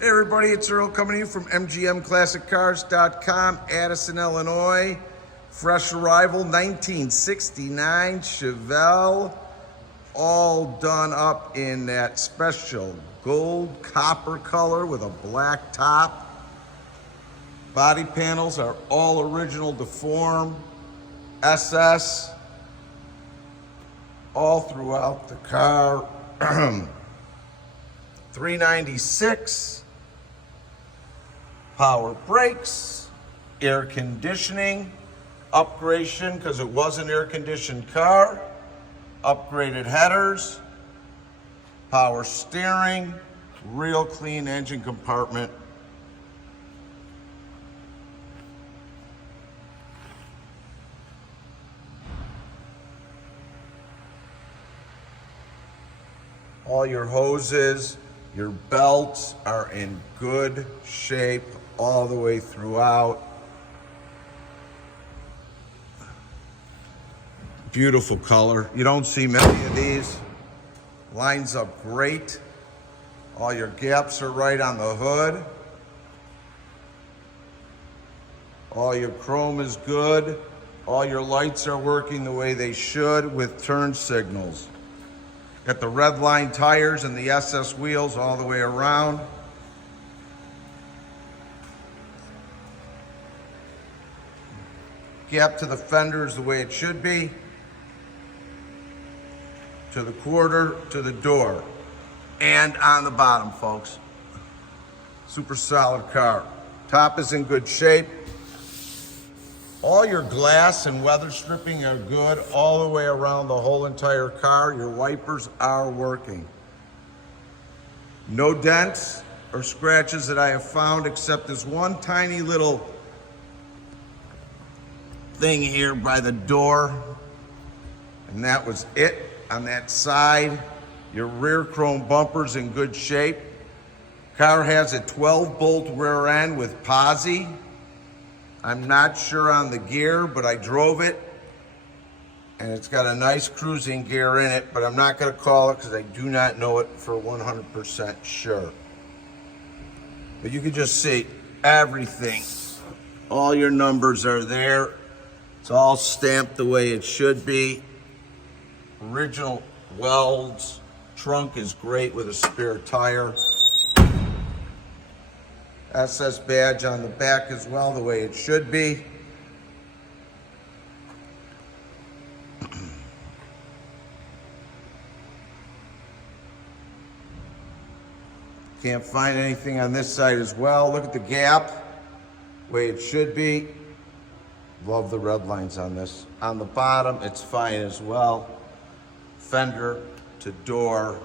Hey everybody, it's Earl coming to you from MGM Classic Cars.com, Addison, Illinois. Fresh arrival, 1969 Chevelle, all done up in that special gold copper color with a black top. Body panels are all original deform, SS, all throughout the car. 396. Power brakes, air conditioning, upgradation because it was an air-conditioned car, upgraded headers, power steering, real clean engine compartment. All your hoses, your belts are in good shape all the way throughout. Beautiful color. You don't see many of these. Lines up great. All your gaps are right on the hood. All your chrome is good. All your lights are working the way they should with turn signals. Got the red line tires and the SS wheels all the way around. Gap to the fenders the way it should be. To the quarter, to the door. And on the bottom, folks. Super solid car. Top is in good shape. All your glass and weather stripping are good all the way around the whole entire car. Your wipers are working. No dents or scratches that I have found except this one tiny little thing here by the door. And that was it on that side. Your rear chrome bumper's in good shape. Car has a 12-bolt rear end with posi. I'm not sure on the gear, but I drove it. And it's got a nice cruising gear in it, but I'm not gonna call it because I do not know it for 100% sure. But you can just see everything. All your numbers are there. It's all stamped the way it should be. Original welds. Trunk is great with a spare tire. SS badge on the back as well, the way it should be. Can't find anything on this side as well. Look at the gap, way it should be. Love the red lines on this. On the bottom, it's fine as well. Fender to door,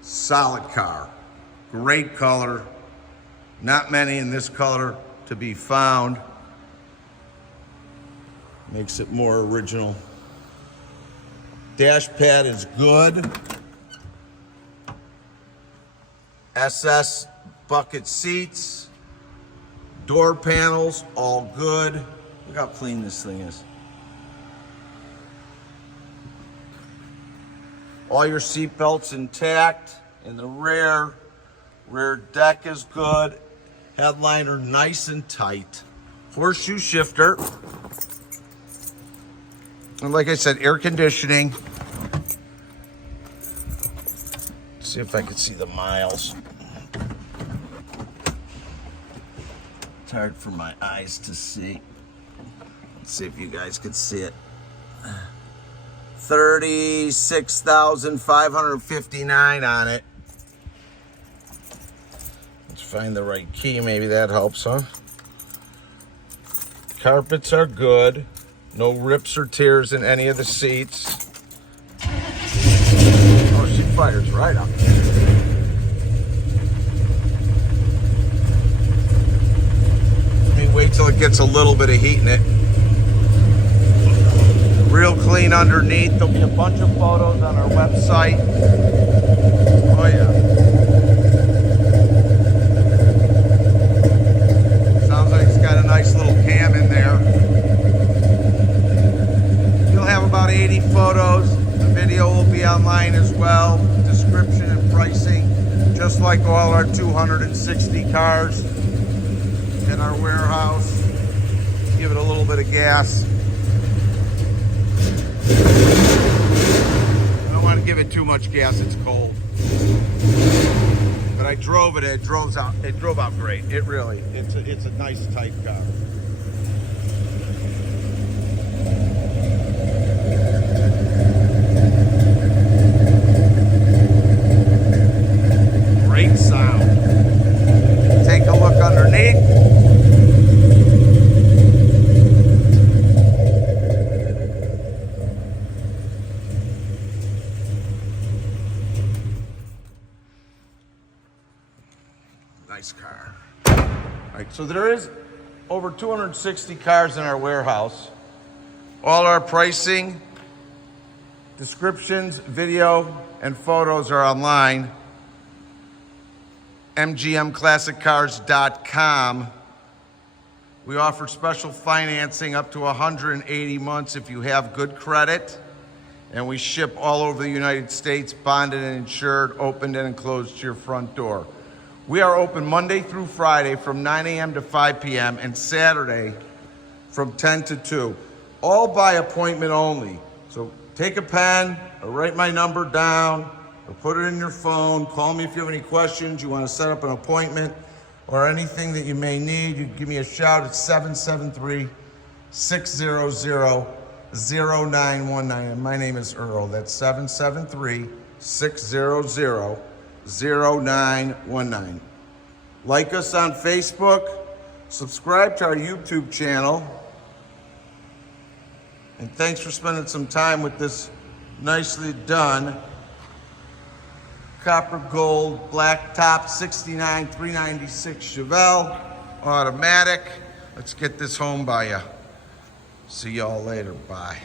solid car, great color. Not many in this color to be found. Makes it more original. Dash pad is good. SS bucket seats. Door panels, all good. Look how clean this thing is. All your seat belts intact in the rear. Rear deck is good. Headliner nice and tight. Horseshoe shifter. And like I said, air conditioning. Let's see if I can see the miles. It's hard for my eyes to see. Let's see if you guys can see it. 36,559 on it. Let's find the right key. Maybe that helps, huh? Carpets are good. No rips or tears in any of the seats. Oh, she fires right up. Let me wait till it gets a little bit of heat in it. Real clean underneath. There'll be a bunch of photos on our website. Oh yeah. Sounds like it's got a nice little cam in there. You'll have about 80 photos. The video will be online as well. Description and pricing, just like all our 260 cars in our warehouse. Give it a little bit of gas. I don't want to give it too much gas, it's cold. But I drove it, it drove out great. It really, it's a nice tight car. Great sound. Take a look underneath. Nice car. All right, so there is over 260 cars in our warehouse. All our pricing, descriptions, video, and photos are online. MGMClassicCars.com. We offer special financing up to 180 months if you have good credit. And we ship all over the United States, bonded and insured, opened and enclosed to your front door. We are open Monday through Friday from 9 a.m. to 5 p.m. and Saturday from 10 to 2. All by appointment only. So take a pen or write my number down or put it in your phone. Call me if you have any questions, you want to set up an appointment or anything that you may need. You can give me a shout at 773-600-0919. And my name is Earl. That's 773-600-0919. Like us on Facebook, subscribe to our YouTube channel, and thanks for spending some time with this nicely done copper gold black top 69 396 Chevelle automatic. Let's get this home by you. See y'all later. Bye.